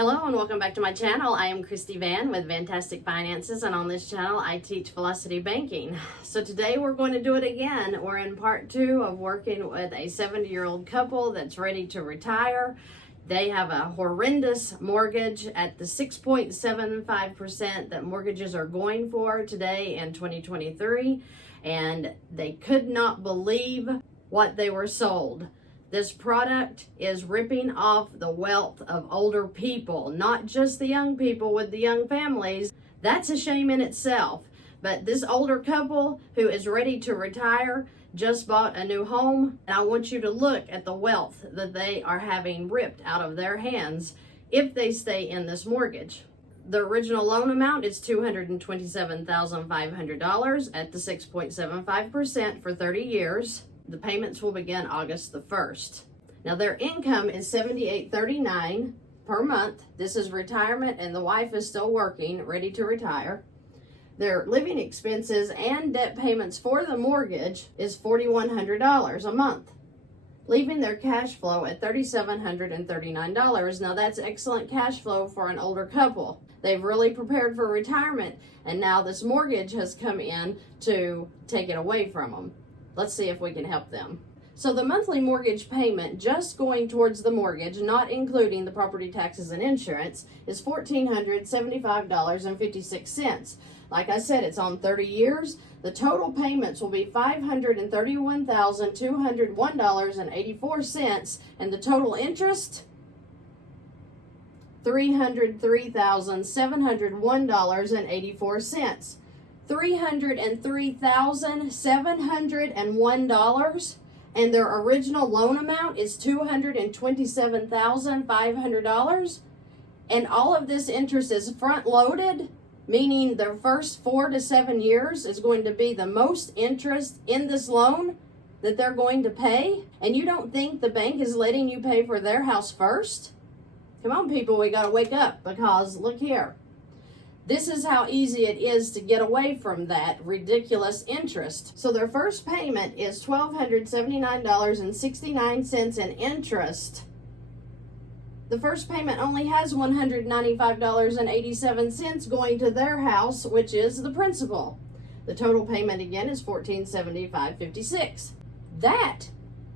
Hello and welcome back to my channel. I am Christy Vann with Fantastic Finances, and on this channel I teach velocity banking. So today we're going to do it again. We're in part 2 of working with a 70-year-old couple that's ready to retire. They have a horrendous mortgage at the 6.75% that mortgages are going for today in 2023, and they could not believe what they were sold. This product is ripping off the wealth of older people, not just the young people with the young families. That's a shame in itself. But this older couple who is ready to retire just bought a new home, and I want you to look at the wealth that they are having ripped out of their hands if they stay in this mortgage. The original loan amount is $227,500 at the 6.75% for 30 years. The payments will begin August the 1st. Now their income is $78.39 per month. This is retirement, and the wife is still working, ready to retire. Their living expenses and debt payments for the mortgage is $4,100 a month, leaving their cash flow at $3,739. Now that's excellent cash flow for an older couple. They've really prepared for retirement, and now this mortgage has come in to take it away from them. Let's see if we can help them. So the monthly mortgage payment, just going towards the mortgage, not including the property taxes and insurance, is $1,475.56. Like I said, it's on 30 years. The total payments will be $531,201.84, and the total interest, $303,701.84. $303,701, and their original loan amount is $227,500, and all of this interest is front loaded, meaning their first 4 to 7 years is going to be the most interest in this loan that they're going to pay. And you don't think the bank is letting you pay for their house first? Come on, people, we got to wake up, because look here. This is how easy it is to get away from that ridiculous interest. So their first payment is $1,279.69 in interest. The first payment only has $195.87 going to their house, which is the principal. The total payment again is $1,475.56. That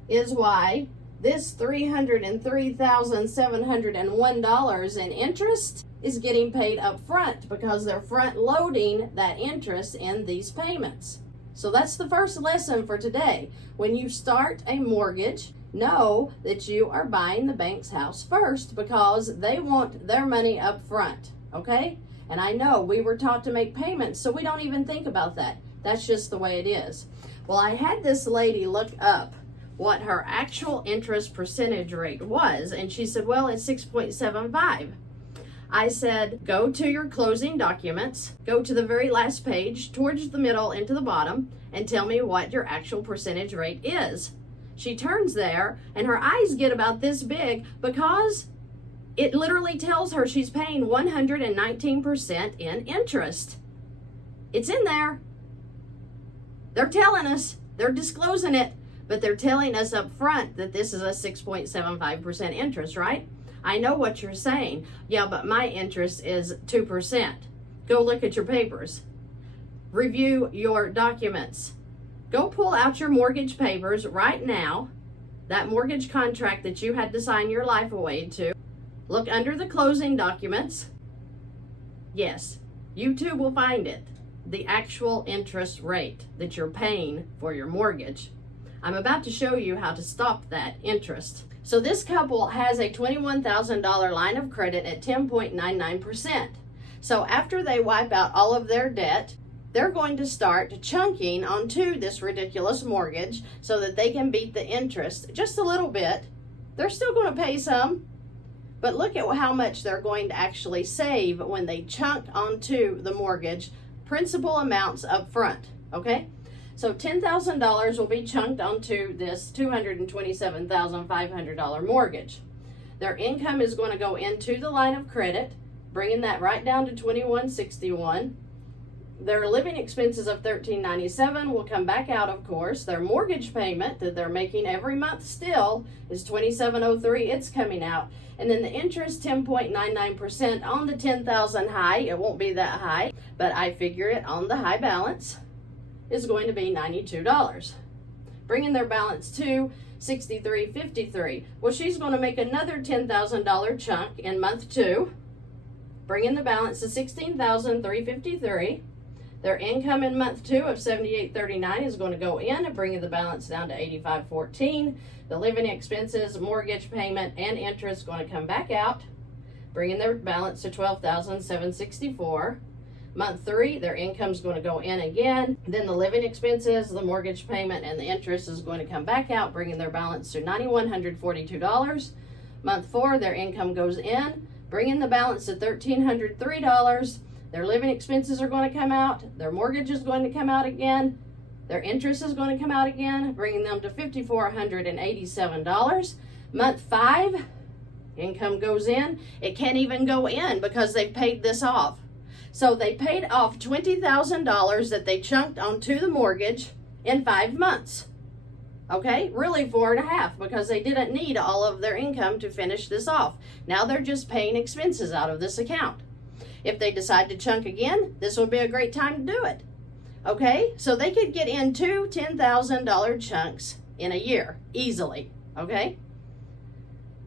is why this $303,701 in interest is getting paid up front, because they're front loading that interest in these payments. So that's the first lesson for today. When you start a mortgage, know that you are buying the bank's house first, because they want their money up front, okay? And I know we were taught to make payments, so we don't even think about that. That's just the way it is. Well, I had this lady look up what her actual interest percentage rate was, and she said, well, it's 6.75. I said, go to your closing documents, go to the very last page, towards the middle into the bottom, and tell me what your actual percentage rate is. She turns there, and her eyes get about this big, because it literally tells her she's paying 119% in interest. It's in there. They're telling us, they're disclosing it, but they're telling us up front that this is a 6.75% interest, right? I know what you're saying. Yeah, but my interest is 2%. Go look at your papers. Review your documents. Go pull out your mortgage papers right now, that mortgage contract that you had to sign your life away to. Look under the closing documents. Yes, you too will find it. The actual interest rate that you're paying for your mortgage. I'm about to show you how to stop that interest. So this couple has a $21,000 line of credit at 10.99%. So after they wipe out all of their debt, they're going to start chunking onto this ridiculous mortgage so that they can beat the interest just a little bit. They're still going to pay some, but look at how much they're going to actually save when they chunk onto the mortgage principal amounts up front, okay? So $10,000 will be chunked onto this $227,500 mortgage. Their income is going to go into the line of credit, bringing that right down to $2,161. Their living expenses of $13.97 will come back out, of course. Their mortgage payment that they're making every month still is $27.03. It's coming out. And then the interest, 10.99% on the 10,000 high. It won't be that high, but I figure it on the high balance is going to be $92. Bringing their balance to $63.53. Well, she's going to make another $10,000 chunk in month 2, bringing the balance to $16,353. Their income in month 2 of $78.39 is going to go in and bringing the balance down to $85.14. The living expenses, mortgage payment, and interest going to come back out, bringing their balance to $12,764. Month 3, their income is going to go in again. Then the living expenses, the mortgage payment, and the interest is going to come back out, bringing their balance to $9,142. Month 4, their income goes in, bringing the balance to $1,303. Their living expenses are going to come out. Their mortgage is going to come out again. Their interest is going to come out again, bringing them to $5,487. Month 5, income goes in. It can't even go in because they've paid this off. So they paid off $20,000 that they chunked onto the mortgage in 5 months. Okay, really 4.5 because they didn't need all of their income to finish this off. Now they're just paying expenses out of this account. If they decide to chunk again, this will be a great time to do it. Okay, so they could get in 2 $10,000 chunks in a year easily. Okay,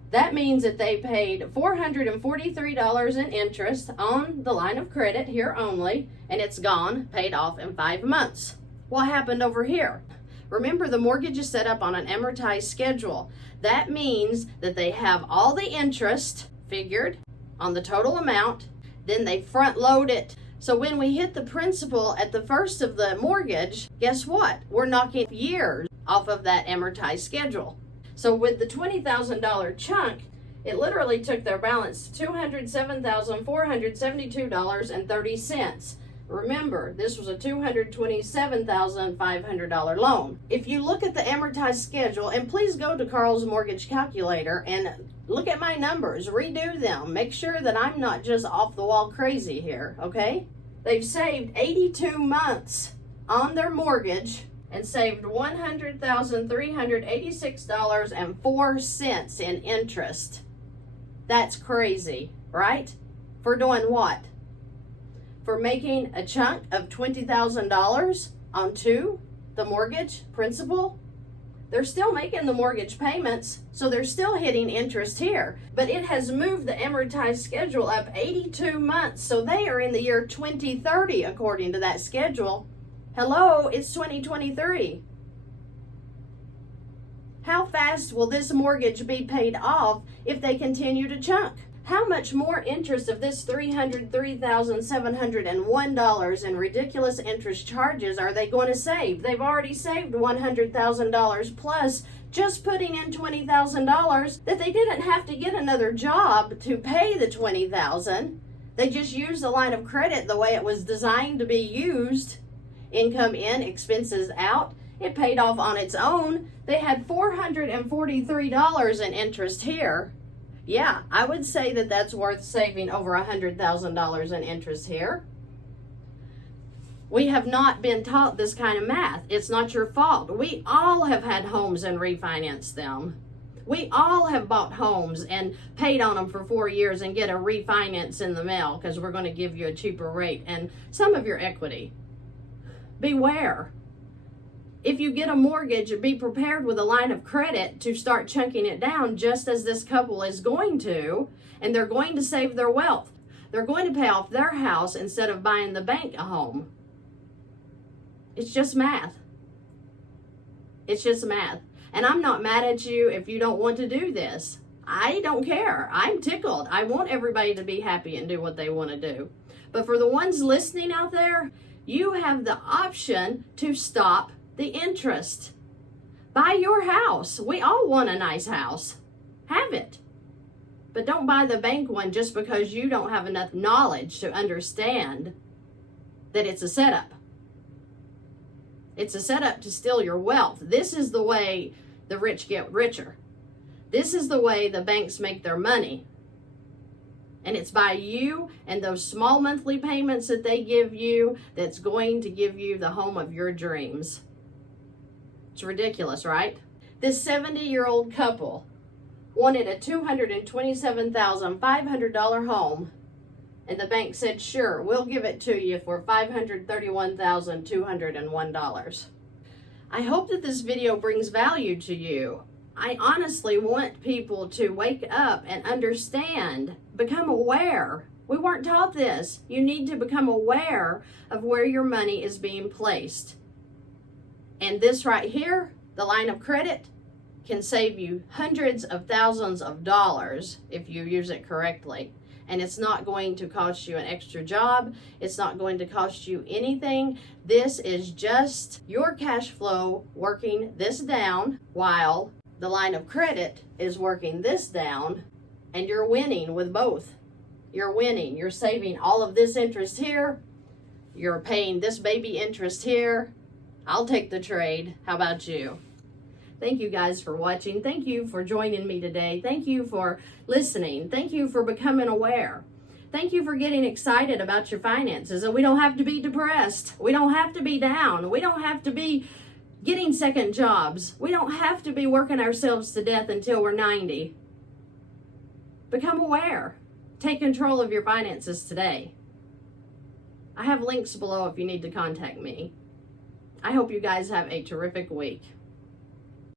that means that they paid $443 in interest on the line of credit here only, and it's gone, paid off in 5 months. What happened over here? Remember, the mortgage is set up on an amortized schedule. That means that they have all the interest figured on the total amount, then they front load it. So when we hit the principal at the first of the mortgage, guess what? We're knocking years off of that amortized schedule. So with the $20,000 chunk, it literally took their balance to $207,472.30. Remember, this was a $227,500 loan. If you look at the amortized schedule, and please go to Carl's Mortgage Calculator and look at my numbers, redo them, make sure that I'm not just off the wall crazy here, okay? They've saved 82 months on their mortgage and saved $100,386.04 in interest. That's crazy, right? For doing what? For making a chunk of $20,000 onto the mortgage principal. They're still making the mortgage payments, so they're still hitting interest here. But it has moved the amortized schedule up 82 months, so they are in the year 2030 according to that schedule. Hello, it's 2023. How fast will this mortgage be paid off if they continue to chunk? How much more interest of this $303,701 in ridiculous interest charges are they going to save? They've already saved $100,000 plus just putting in $20,000 that they didn't have to get another job to pay the $20,000. They just used the line of credit the way it was designed to be used. Income in, expenses out. It paid off on its own. They had $443 in interest here. Yeah, I would say that that's worth saving over $100,000 in interest here. We have not been taught this kind of math. It's not your fault. We all have had homes and refinanced them. We all have bought homes and paid on them for 4 years and get a refinance in the mail because we're going to give you a cheaper rate and some of your equity. Beware. If you get a mortgage, be prepared with a line of credit to start chunking it down just as this couple is going to, and they're going to save their wealth. They're going to pay off their house instead of buying the bank a home. It's just math. It's just math. And I'm not mad at you if you don't want to do this. I don't care. I'm tickled. I want everybody to be happy and do what they want to do. But for the ones listening out there, you have the option to stop the interest. Buy your house. We all want a nice house. Have it. But don't buy the bank one just because you don't have enough knowledge to understand that it's a setup. It's a setup to steal your wealth. This is the way the rich get richer. This is the way the banks make their money. And it's by you and those small monthly payments that they give you that's going to give you the home of your dreams. It's ridiculous, right? This 70-year-old couple wanted a $227,500 home, and the bank said, sure, we'll give it to you for $531,201. I hope that this video brings value to you. I honestly want people to wake up and understand, become aware. We weren't taught this. You need to become aware of where your money is being placed. And this right here, the line of credit, can save you hundreds of thousands of dollars if you use it correctly. And it's not going to cost you an extra job. It's not going to cost you anything. This is just your cash flow working this down while the line of credit is working this down, and you're winning with both. You're winning. You're saving all of this interest here. You're paying this baby interest here. I'll take the trade. How about you? Thank you guys for watching. Thank you for joining me today. Thank you for listening. Thank you for becoming aware. Thank you for getting excited about your finances. And we don't have to be depressed. We don't have to be down. We don't have to be getting second jobs. We don't have to be working ourselves to death until we're 90. Become aware. Take control of your finances today. I have links below if you need to contact me. I hope you guys have a terrific week.